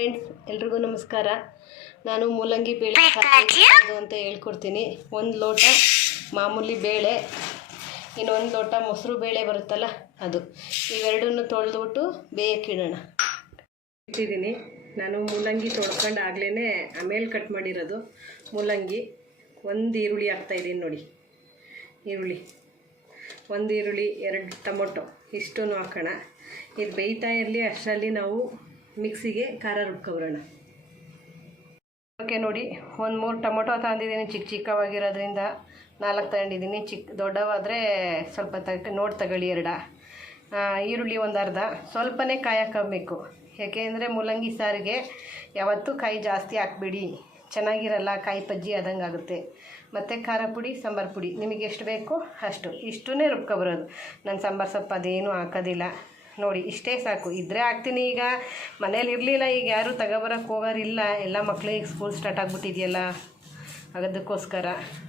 Friends ಎಲ್ರಿಗೂ ನಮಸ್ಕಾರ. ನಾನು ಮೂಲಂಗಿ ಬೇಳೆ ಅಂತ ಹೇಳ್ಕೊಡ್ತೀನಿ. ಒಂದು ಲೋಟ ಮಾಮೂಲಿ ಬೇಳೆ, ಇನ್ನೊಂದು ಲೋಟ ಮೊಸರು ಬೇಳೆ ಬರುತ್ತಲ್ಲ ಅದು, ಇವೆರಡನ್ನು ತೊಳೆದ್ಬಿಟ್ಟು ಬೇಯಕ್ಕಿಡೋಣ. ಇಟ್ಟಿದ್ದೀನಿ ನಾನು. ಮೂಲಂಗಿ ತೊಳ್ಕೊಂಡು ಆಗ್ಲೇ ಆಮೇಲೆ ಕಟ್ ಮಾಡಿರೋದು ಮೂಲಂಗಿ. ಒಂದು ಈರುಳ್ಳಿ ಹಾಕ್ತಾಯಿದ್ದೀನಿ ನೋಡಿ. ಒಂದು ಈರುಳ್ಳಿ 2 ಟೊಮೊಟೊ ಇಷ್ಟೂ ಹಾಕೋಣ. ಇದು ಬೇಯ್ತಾ ಇರಲಿ, ಅಷ್ಟರಲ್ಲಿ ನಾವು ಮಿಕ್ಸಿಗೆ ಖಾರ ರುಬ್ಕೊಬರೋಣ. ಓಕೆ ನೋಡಿ, ಒಂದು 3 ಟೊಮೊಟೊ ತಗೊಂಡಿದ್ದೀನಿ. ಚಿಕ್ಕವಾಗಿರೋದ್ರಿಂದ 4 ತಗೊಂಡಿದ್ದೀನಿ. ದೊಡ್ಡವಾದರೆ ಸ್ವಲ್ಪ ನೋಡಿ ತಗೊಳ್ಳಿ. 2 ಈರುಳ್ಳಿ, ಒಂದು ಅರ್ಧ. ಸ್ವಲ್ಪನೇ ಕಾಯಿ ಹಾಕಬೇಕು, ಯಾಕೆಂದರೆ ಮೂಲಂಗಿ ಸಾರಿಗೆ ಯಾವತ್ತೂ ಕಾಯಿ ಜಾಸ್ತಿ ಹಾಕ್ಬೇಡಿ, ಚೆನ್ನಾಗಿರಲ್ಲ, ಕಾಯಿ ಪಜ್ಜಿ ಆದಂಗೆ ಆಗುತ್ತೆ. ಮತ್ತು ಖಾರ ಪುಡಿ, ಸಾಂಬಾರು ಪುಡಿ ನಿಮಗೆ ಎಷ್ಟು ಬೇಕೋ ಅಷ್ಟು, ಇಷ್ಟನ್ನೇ ರುಬ್ಕೊಬರೋದು. ನಾನು ಸಾಂಬಾರು ಸೊಪ್ಪು ಅದೇನೂ ಹಾಕೋದಿಲ್ಲ ನೋಡಿ. ಇಷ್ಟೇ ಸಾಕು. ಇದ್ದರೆ ಹಾಕ್ತೀನಿ. ಈಗ ಮನೇಲಿ ಇರಲಿಲ್ಲ, ಈಗ ಯಾರೂ ತಗೊಬರೋಕ್ಕೆ ಹೋಗೋರಿಲ್ಲ, ಎಲ್ಲ ಮಕ್ಕಳಿಗೆ ಸ್ಕೂಲ್ ಸ್ಟಾರ್ಟ್ ಆಗಿಬಿಟ್ಟಿದೆಯಲ್ಲ, ಅದಕ್ಕೋಸ್ಕರ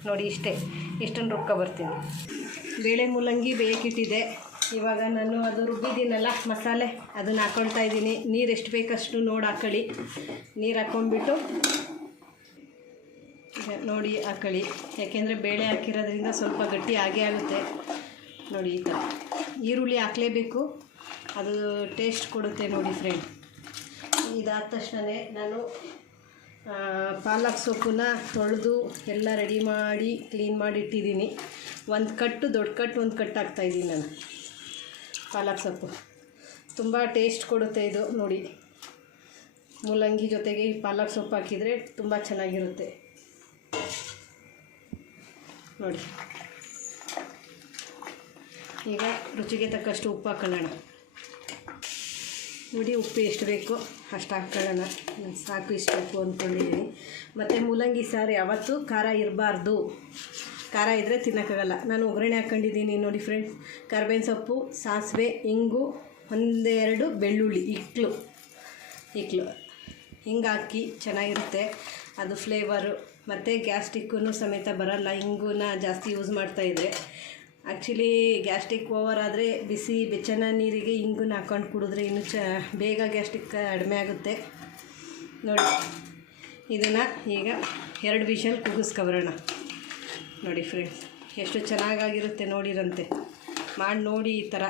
ನೋಡಿ ಇಷ್ಟನ್ನು ರುಬ್ಕೊಬರ್ತೀನಿ. ಬೇಳೆ ಮೂಲಂಗಿ ಬೇಯಕ್ಕಿಟ್ಟಿದೆ. ಇವಾಗ ನಾನು ಅದು ರುಬ್ಬಿದ್ದೀನಲ್ಲ ಮಸಾಲೆ, ಅದನ್ನು ಹಾಕ್ಕೊಳ್ತಾ ಇದ್ದೀನಿ. ನೀರು ಎಷ್ಟು ಬೇಕಷ್ಟು ನೋಡಿ ಹಾಕ್ಕೊಳ್ಳಿ. ನೀರು ಹಾಕ್ಕೊಂಡ್ಬಿಟ್ಟು ನೋಡಿ ಹಾಕ್ಕೊಳ್ಳಿ, ಯಾಕೆಂದರೆ ಬೇಳೆ ಹಾಕಿರೋದ್ರಿಂದ ಸ್ವಲ್ಪ ಗಟ್ಟಿ ಆಗೇ ಆಗುತ್ತೆ ನೋಡಿ. ಈ ಥರ ಈರುಳ್ಳಿ ಹಾಕಲೇಬೇಕು, ಅದು ಟೇಸ್ಟ್ ಕೊಡುತ್ತೆ ನೋಡಿ ಫ್ರೆಂಡ್. ಇದಾದ ತಕ್ಷಣ ನಾನು ಪಾಲಕ್ ಸೊಪ್ಪನ್ನ ತೊಳೆದು ಎಲ್ಲ ರೆಡಿ ಮಾಡಿ ಕ್ಲೀನ್ ಮಾಡಿ ಇಟ್ಟಿದ್ದೀನಿ. ಒಂದು ಕಟ್ಟು, ದೊಡ್ಡ ಕಟ್ಟು ಒಂದು ಕಟ್ಟು ಹಾಕ್ತಾಯಿದ್ದೀನಿ ನಾನು. ಪಾಲಕ್ ಸೊಪ್ಪು ತುಂಬ ಟೇಸ್ಟ್ ಕೊಡುತ್ತೆ ಇದು ನೋಡಿ. ಮೂಲಂಗಿ ಜೊತೆಗೆ ಈ ಪಾಲಕ್ ಸೊಪ್ಪು ಹಾಕಿದರೆ ತುಂಬ ಚೆನ್ನಾಗಿರುತ್ತೆ ನೋಡಿ. ಈಗ ರುಚಿಗೆ ತಕ್ಕಷ್ಟು ಉಪ್ಪು ಹಾಕೊಳ್ಳೋಣ ನೋಡಿ. ಉಪ್ಪು ಎಷ್ಟು ಬೇಕೋ ಅಷ್ಟು ಹಾಕ್ಕೊಳ್ಳೋಣ. ಸಾಕು, ಇಷ್ಟು ಉಪ್ಪು ಅಂದ್ಕೊಂಡಿದ್ದೀನಿ. ಮತ್ತು ಮೂಲಂಗಿ ಸಾರು ಯಾವತ್ತೂ ಖಾರ ಇರಬಾರ್ದು. ಖಾರ ಇದ್ದರೆ ತಿನ್ನೋಕ್ಕಾಗಲ್ಲ. ನಾನು ಒಗ್ಗರಣೆ ಹಾಕ್ಕೊಂಡಿದ್ದೀನಿ ನೋಡಿ ಫ್ರೆಂಡ್ಸ್. ಕರ್ಬೇವಿನ ಸೊಪ್ಪು, ಸಾಸಿವೆ, ಇಂಗು, 1-2 ಬೆಳ್ಳುಳ್ಳಿ, ಇಕ್ಲು ಹಿಂಗೆ ಹಾಕಿ ಚೆನ್ನಾಗಿರುತ್ತೆ ಅದು ಫ್ಲೇವರು. ಮತ್ತು ಗ್ಯಾಸ್ಟ್ರಿಕ್ಕೂ ಸಮೇತ ಬರೋಲ್ಲ ಇಂಗುನ ಜಾಸ್ತಿ ಯೂಸ್ ಮಾಡ್ತಾಯಿದ್ರೆ. ಆ್ಯಕ್ಚುಲಿ ಗ್ಯಾಸ್ಟ್ರಿಕ್ ಓವರ್ ಆದರೆ ಬಿಸಿ ಬೆಚ್ಚನ ನೀರಿಗೆ ಇಂಗುನ ಹಾಕ್ಕೊಂಡು ಕುಡಿದ್ರೆ ಇನ್ನೂ ಬೇಗ ಗ್ಯಾಸ್ಟ್ರಿಕ್ ಕಡಿಮೆ ಆಗುತ್ತೆ ನೋಡಿ. ಇದನ್ನು ಈಗ 2 ವಿಷಲ್ ಕೂಗಿಸ್ಕೊಬರೋಣ ನೋಡಿ ಫ್ರೆಂಡ್ಸ್. ಎಷ್ಟು ಚೆನ್ನಾಗಿರುತ್ತೆ ನೋಡಿರಂತೆ, ಮಾಡಿ ನೋಡಿ ಈ ಥರ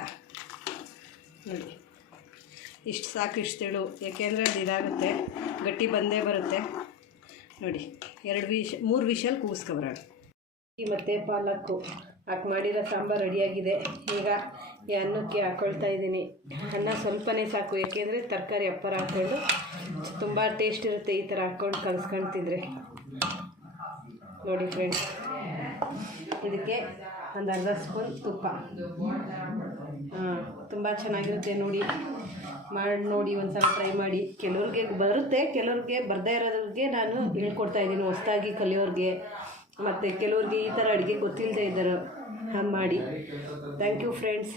ನೋಡಿ. ಇಷ್ಟು ಸಾಕು, ಇಷ್ಟು ತೆಳು, ಯಾಕೆಂದರೆ ಅದು ಇದಾಗುತ್ತೆ, ಗಟ್ಟಿ ಬಂದೇ ಬರುತ್ತೆ ನೋಡಿ. 3 ವಿಷಲ್ ಕೂಗಿಸ್ಕೊಬರೋಣ. ಮತ್ತು ಪಾಲಕ್ಕು ಹಾಕಿ ಮಾಡಿರೋ ಸಾಂಬಾರು ರೆಡಿಯಾಗಿದೆ. ಈಗ ಈ ಅನ್ನಕ್ಕೆ ಹಾಕ್ಕೊಳ್ತಾ ಇದ್ದೀನಿ. ಅನ್ನ ಸ್ವಲ್ಪನೇ ಸಾಕು, ಏಕೆಂದರೆ ತರಕಾರಿ ಅಪ್ಪರ ಹಾಕ್ಕೊಂಡು ತುಂಬ ಟೇಸ್ಟ್ ಇರುತ್ತೆ ಈ ಥರ ಹಾಕ್ಕೊಂಡು ಕಲಿಸ್ಕೊಂಡು ತಿಂದರೆ ನೋಡಿ ಫ್ರೆಂಡ್ಸ್. ಇದಕ್ಕೆ ಒಂದು ಅರ್ಧ ಸ್ಪೂನ್ ತುಪ್ಪ, ತುಂಬ ಚೆನ್ನಾಗಿರುತ್ತೆ ನೋಡಿ. ಮಾಡಿ ನೋಡಿ, ಒಂದು ಸಲ ಟ್ರೈ ಮಾಡಿ. ಕೆಲವ್ರಿಗೆ ಬರುತ್ತೆ, ಕೆಲವ್ರಿಗೆ ಬರದೇ ಇರೋದ್ರಿಗೆ ನಾನು ಹೇಳ್ಕೊಡ್ತಾಯಿದ್ದೀನಿ, ಹೊಸದಾಗಿ ಕಲಿಯೋರಿಗೆ. ಮತ್ತು ಕೆಲವ್ರಿಗೆ ಈ ಥರ ಅಡುಗೆ ಗೊತ್ತಿಲ್ಲದೆ ಇದ್ದಾರೋ ಮಾಡಿ. Thank you friends.